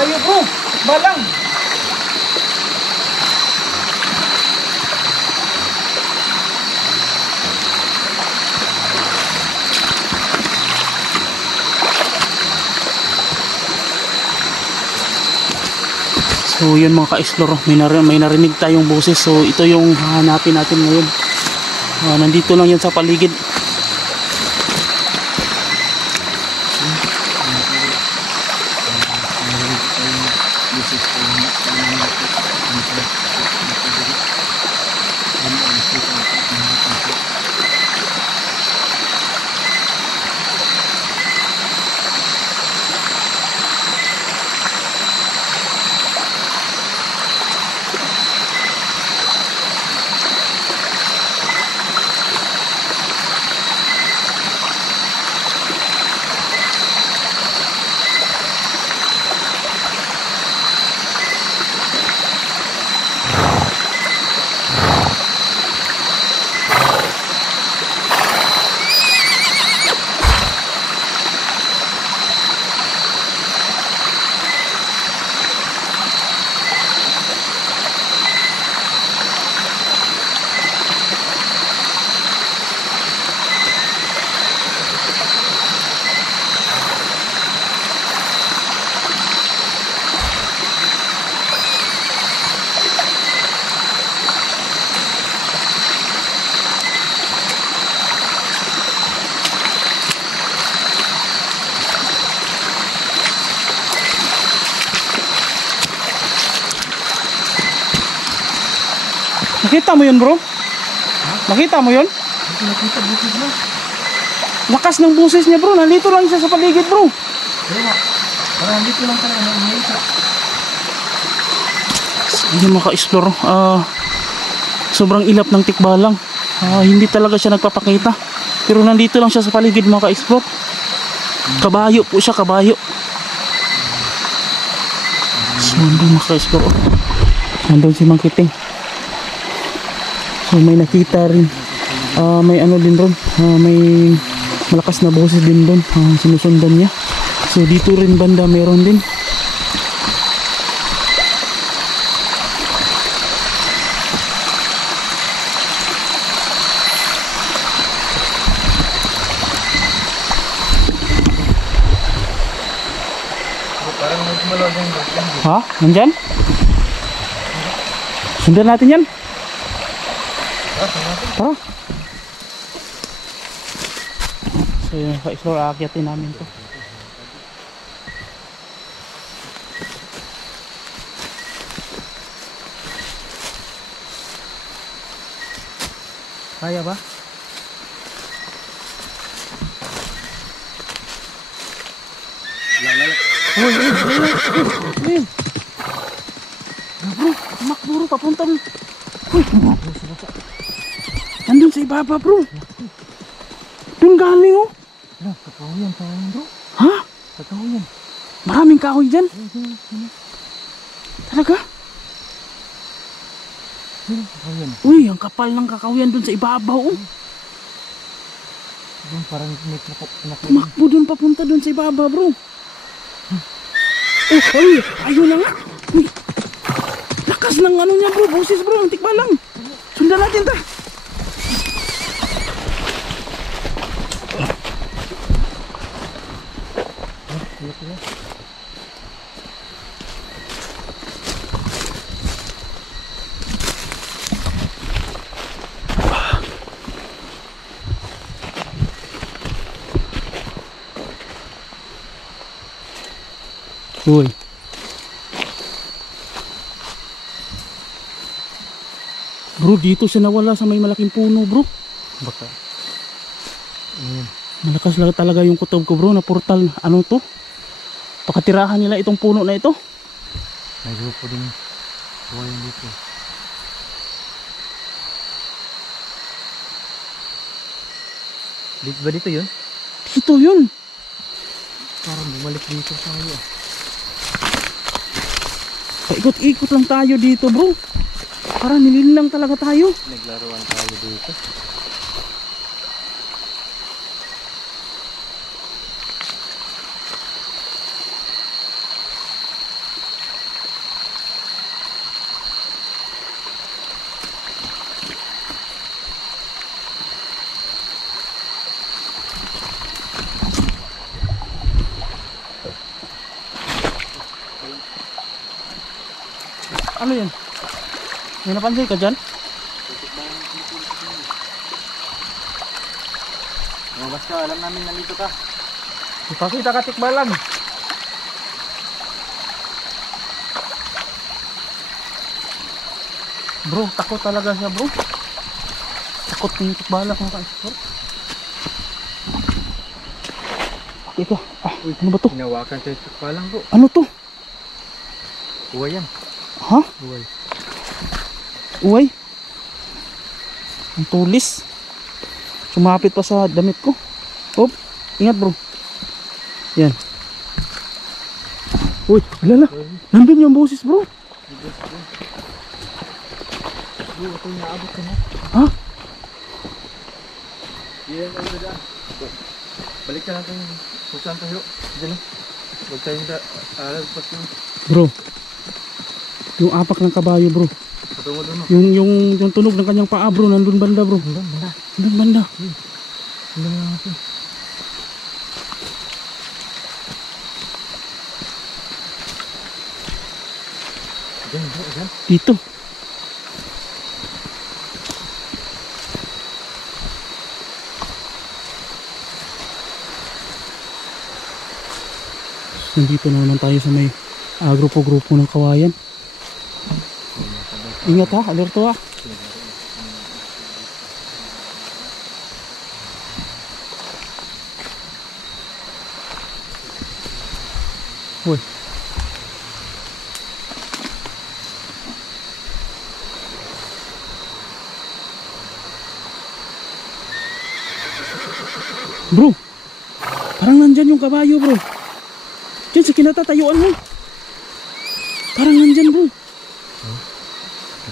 Kabayo bro, balang. So yun mga ka-explore, may, nar- may narinig tayong boses. So ito yung hanapin natin ngayon. Ah, nandito lang yan sa paligid. Nakita mo yun bro? Nakita mo yun? Nakita bukid na. Lakas ng boses niya bro. Nandito lang siya sa paligid bro. Kaya parang dito lang talaga na umaysa. Hindi maka-explore. Ah, sobrang ilap ng tikbalang. Ah, hindi talaga siya nagpapakita. Pero nandito lang siya sa paligid mga ka-explore. Kabayo po siya, kabayo. So, nandun mga ka-explore. Oh. Nandun si Mang Kiting. So, may nakita rin. Ah, may ano din ron. Ah, may malakas na boses din doon. Ah, sinusundan niya. So, dito rin banda meron din. Ha? Nandyan? Sundan natin yan. Tara. So yun, ka-explore aakyatin namin to. Kaya ba? Uy, uy, uy, uy, uy. Ah, bro, tumakbo bro, papunta. Uy, nandun sa ibaba bro. Doon galing oh. Ano, totoo yan, totoo yan bro. Ha? Totoo yan. Maraming kahoy dyan. Talaga? Sino, totoo yan. Uy, ang kapal ng kakahuyan doon sa ibabaw oh. Yung parang may nakap. Tumakbo doon papunta doon sa ibaba bro. Oh, ay, ayun na nga. Uy, lakas ng ano niya bro, boses bro, ang tikba lang. Sundan natin ta. Uy. Bro, dito siya nawala sa may malaking puno, bro. Baka. Ayun. Malakas lang talaga yung kutob ko, bro, na portal. Ano to? Pakatirahan nila itong puno na ito. May grupo din. Buhay dito. Dito ba dito yun? Dito yun. Parang bumalik dito tayo. Paikot-ikot lang tayo dito, bro. Para nililang talaga tayo. Naglaruan tayo dito. Ano yan? May napansin ka dyan? Lumabas ka, alam namin nandito ka. Ipakita ka tikbalang. Bro, takot talaga siya bro. Takot yung tikbalang mga ka-explore. Ito, ah, ano ba to? Hinawakan tayo pa lang bro. Ano to? Buhay yan. Ha? Buhay. Uy. Ang tulis. Sumapit pa sa damit ko. Hop. Ingat bro. Yan. Uy, lala. Nandun yung boses bro. Ito yung naabot ka na. Ha? Yan ang daan. Balik ka natin kung saan tayo. Diyan lang. Huwag tayong da, pas yung Bro. Yung apak ng kabayo bro. patungo doon. Yung yung yung tunog ng kanyang paa bro, nandun banda bro. Hanggang, banda. Nandun banda. Hanggang na natin. Diyan, bro, diyan. Dito. Nandito na naman tayo sa may ah, grupo-grupo ng kawayan. Ingat ha, alerto ha. Uy. Bro, parang nandyan yung kabayo bro. Diyan sa kinatatayuan mo. Parang nandyan bro.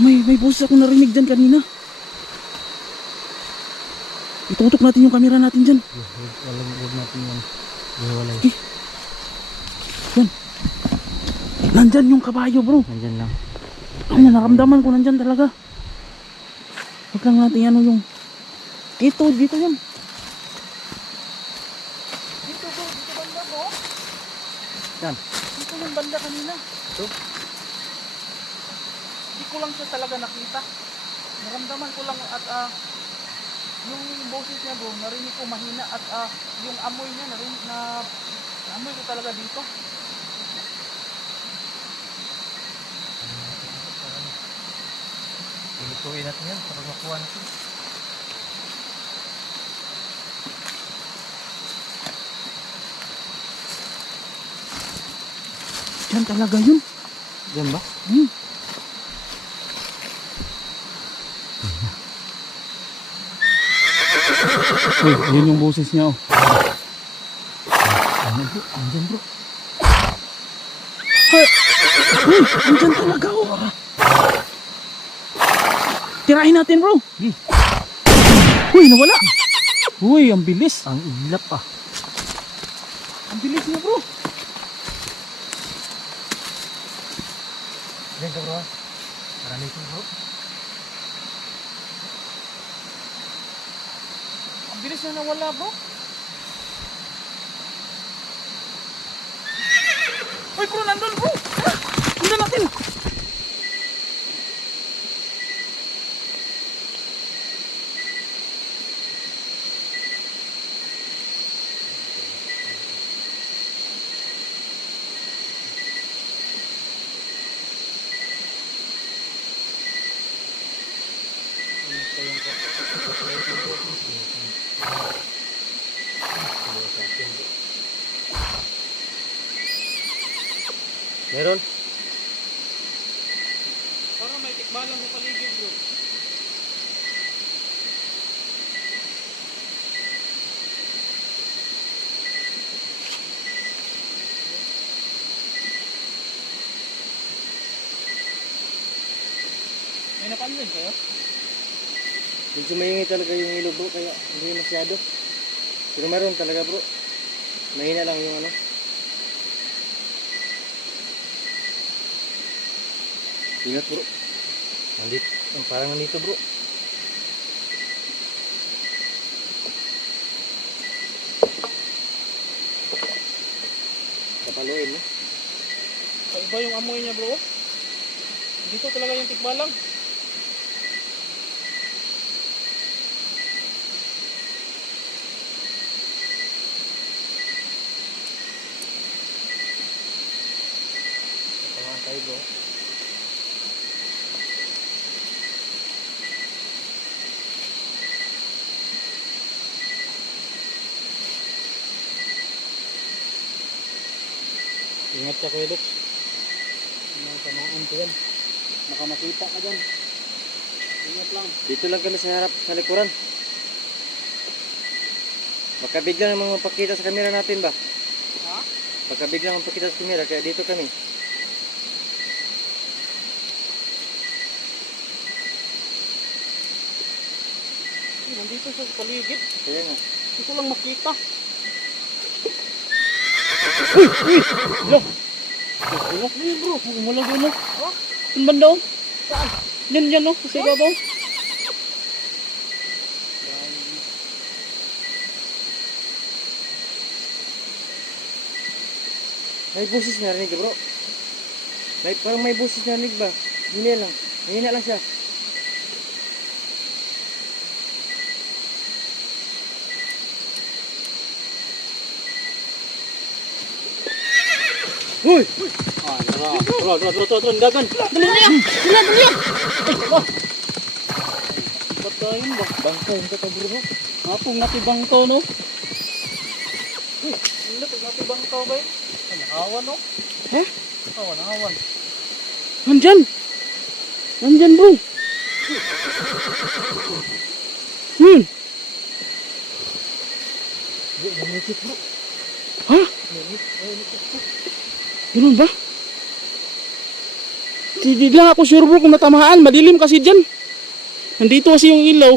May, may boses ako narinig dyan kanina. Itutok natin yung camera natin dyan. Alam, huwag natin yan. Iwalay. Nandyan yung kabayo bro. Nandyan lang. Ay, naramdaman ko nandyan talaga. Huwag lang natin ano yung... Dito, dito yan. Dito bro, dito banda bro. Yan. Dito yung banda kanina. Ito? Ko lang siya talaga nakita. Naramdaman ko lang at ah, yung boses niya bro, narinig ko mahina at ah, yung amoy niya, narinig na amoy ko talaga dito. Ilutuin natin yan para makuha natin. Diyan talaga yun. Yan ba? Hmm. Uy, yun yung boses niya oh. Ano bro? Andyan bro. Uy, andyan talaga oh. Tirahin natin bro. Uy, nawala. Uy, ang bilis. Ang ilap ah. Ang bilis niya bro. Yan ka bro. Marami ito bro. Bilis na nawala bro. Uy bro, nandun bro. Tara, Sundan natin. Meron? Para may tikbalang sa paligid bro. May napansin kayo? Medyo maingay talaga yung ilog bro, kaya hindi masyado. Pero meron talaga bro. Mahina lang yung ano. Ingat bro. Nandito, parang nandito bro. Kapaluin no? Iba yung amoy niya bro. Dito talaga yung tikbalang. Ingat ka kuya Dok. May samaan ko yan. Baka makita ka dyan. Ingat lang. Dito lang kami sa harap, sa likuran. Baka biglang mga mapakita sa kamera natin ba? Ha? Baka biglang mapakita sa kamera, kaya dito kami. Eh, Nandito sa paligid. Kaya nga. Ko lang makita. Uy! Uy! Bro, wala doon oh. Ang banda oh. Saan? Yan yan oh, sa ibabaw. May busis narinig bro. May, parang may busis narinig ba? Hindi lang. Mahina lang siya. Uy! Tara. Tara, tara, tara, dagan. Dali na yan. Dali na, dali yan. Ay, ba? Patayin ba? Bangkay, ang bro. Apong natibangkaw no. Uy, hindi pag natibangkaw ba yun? Ay, nahawan no. Eh? Nahawan, nahawan. Nandyan! Nandyan bro! Hmm! Hindi, namikit bro. Ha? Ganun ba? Hindi lang ako sure bro kung natamaan. Madilim kasi dyan. Nandito kasi yung ilaw.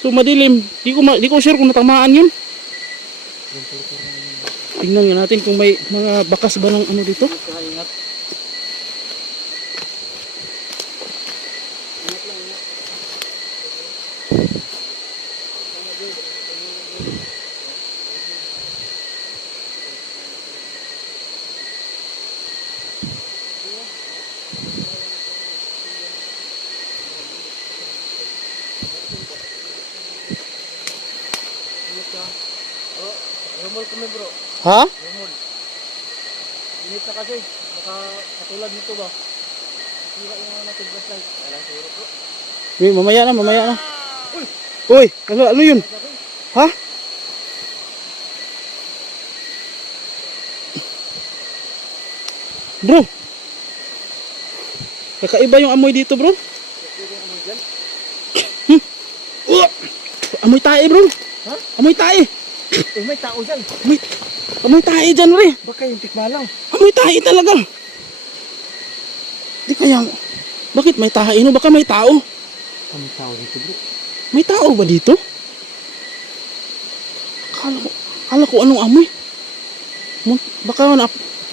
So madilim. Di ko, ma- di ko sure kung natamaan yun. Tingnan nga natin kung may mga bakas ba ng ano dito. Kaingat. Rumol kami bro. Ha? Rumol. Init na kasi. Baka katulad nito ba? Sira yung mga natin flashlight. Wala siguro bro. Uy, mamaya na, mamaya na. Uy, ano, ano yun? Ha? Bro. Kakaiba yung amoy dito, bro. Hmm. Uwak! Amoy tae, bro. Ha? Amoy tae. Eh, may tao dyan. Amoy, amoy tae dyan, re. Baka yung tikbalang. Amoy tae talaga. Di kaya, bakit may tae? No? Baka may tao. Ano tao dito bro? May tao ba dito? Akala ko, akala ko anong amoy. Baka na,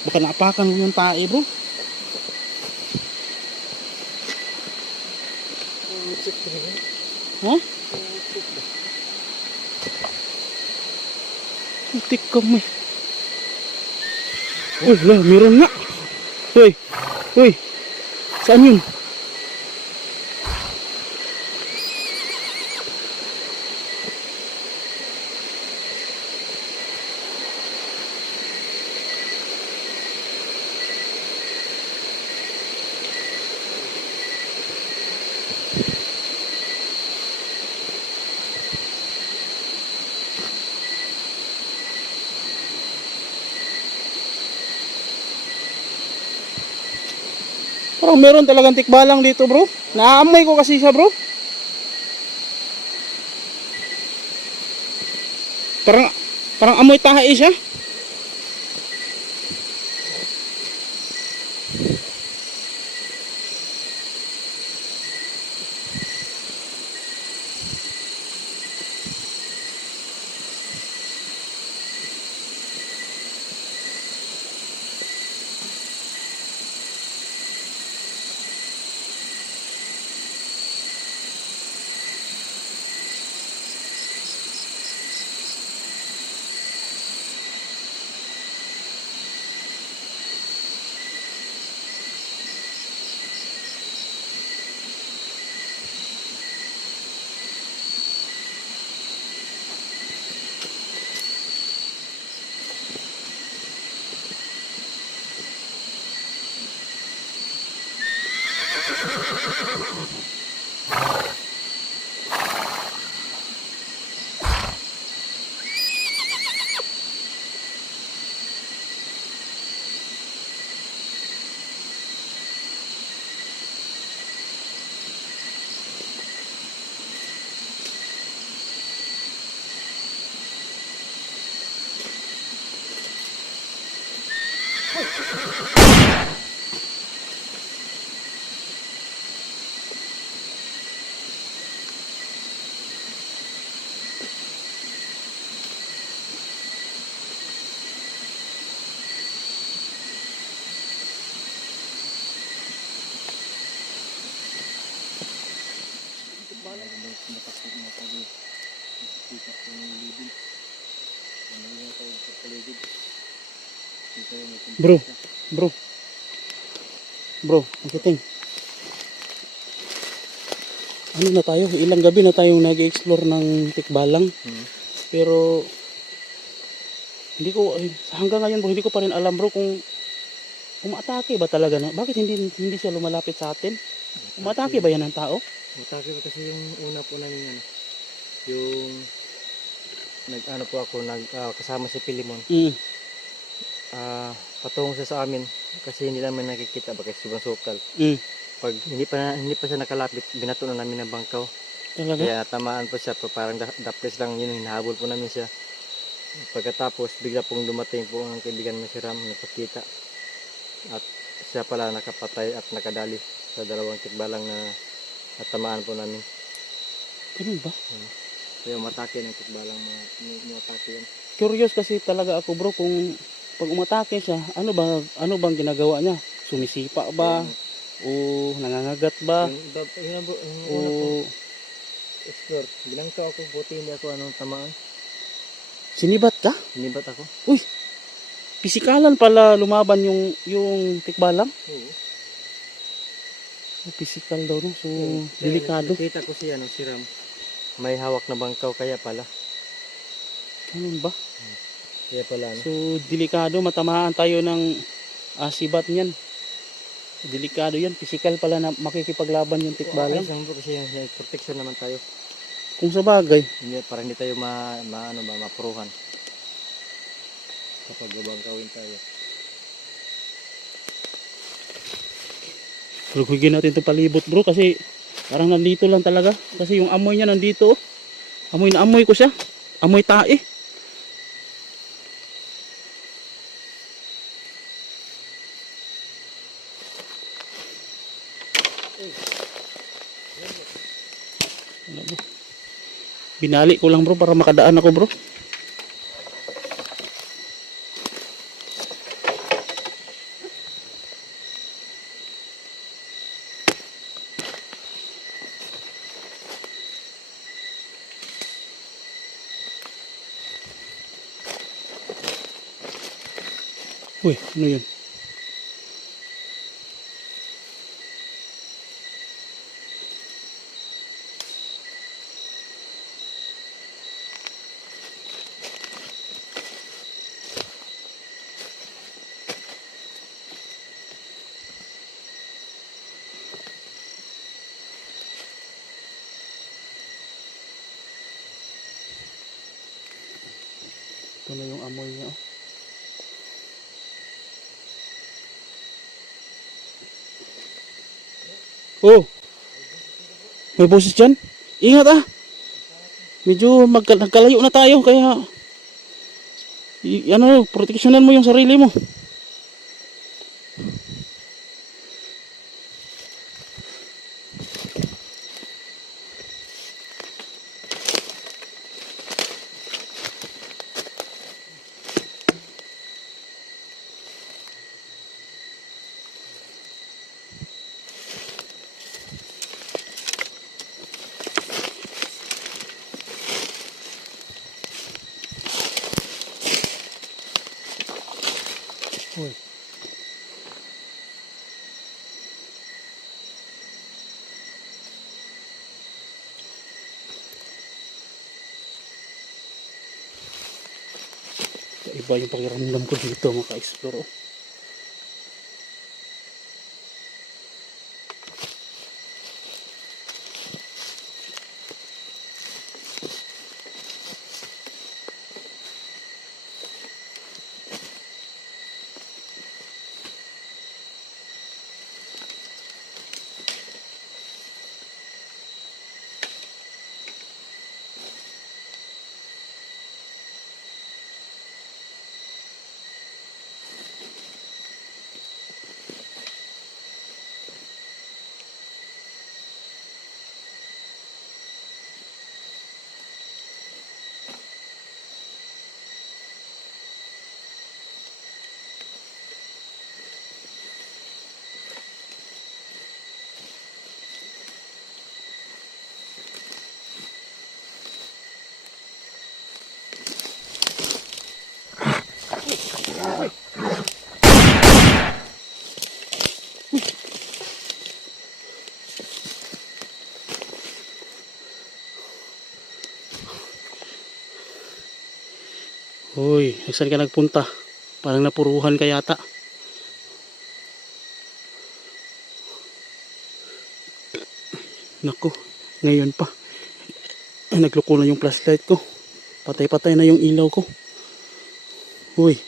baka naapakan ko yung tae, bro. Ha? Putik kami. Uy, lah, meron nga. Uy, uy. Saan yun? Parang meron talagang tikbalang dito, bro. Naamoy ko kasi siya, bro. Parang, parang amoy tahi siya. Bro, bro. Bro, makiting. Ano na tayo? Ilang gabi na tayong nag-explore ng Tikbalang. Hmm. Pero hindi ko hanggang ngayon bro, hindi ko pa rin alam bro kung umatake ba talaga na. Bakit hindi hindi siya lumalapit sa atin? Umatake ba yan ng tao? Matake ko kasi yung una po namin ano, yung nag ano po ako nag ah, kasama si Pilimon. Mm. Ah, patungo siya sa amin kasi hindi namin nakikita baka sobrang sukal. Mm. Pag hindi pa hindi pa siya nakalapit, binato na namin ng bangkaw. Talaga? Kaya tamaan po siya, pa- parang da- daples lang yun, hinahabol po namin siya. Pagkatapos, bigla pong dumating po ang kaibigan mo si Ram, nagpakita. At siya pala nakapatay at nakadali sa dalawang tikbalang na natamaan po namin. Ganun ba? Kaya matake ng tikbalang mga matake yan. Curious kasi talaga ako bro kung pag umatake siya, ano ba ano bang ginagawa niya? Sumisipa ba? O nangangagat ba? Yung iba, yun yung O explore. Binangkaw ako, buti hindi ako anong tamaan. sinibat ka? Hinibat ako. Pisikalan pala lumaban yung yung tikbalang. Oo. Pisikal daw no. So delikado. Nakita ko si, ano, si Ram. May hawak na bangkaw, kaya pala. Ganun ba? Kaya pala, ano. So delikado matamaan tayo ng asibat niyan. Delikado yan. Pisikal pala na makikipaglaban yung tikbalang. Lang bro, kasi yung- protection naman tayo. Kung sa bagay. Hindi, para hindi tayo ma, ma ano ba, mapuruhan. Kapag gawin tayo. Lugugin natin itong palibot bro kasi parang nandito lang talaga. Kasi yung amoy niya nandito. oh. Amoy na amoy ko siya. Amoy tae. Binali ko lang bro para makadaan ako bro. Uy, ano yun? Ito na yung amoy niya. Oh. Oh. May boses dyan. Ingat ah. Medyo magka- nagkalayo na tayo kaya ano, proteksyonan mo yung sarili mo. Iba yung pakiramdam ko dito mga ka-explore. Uy, saan ka nagpunta? Parang napuruhan ka yata. Naku, ngayon pa. Nagloko na yung flashlight ko. Patay-patay na yung ilaw ko. Uy,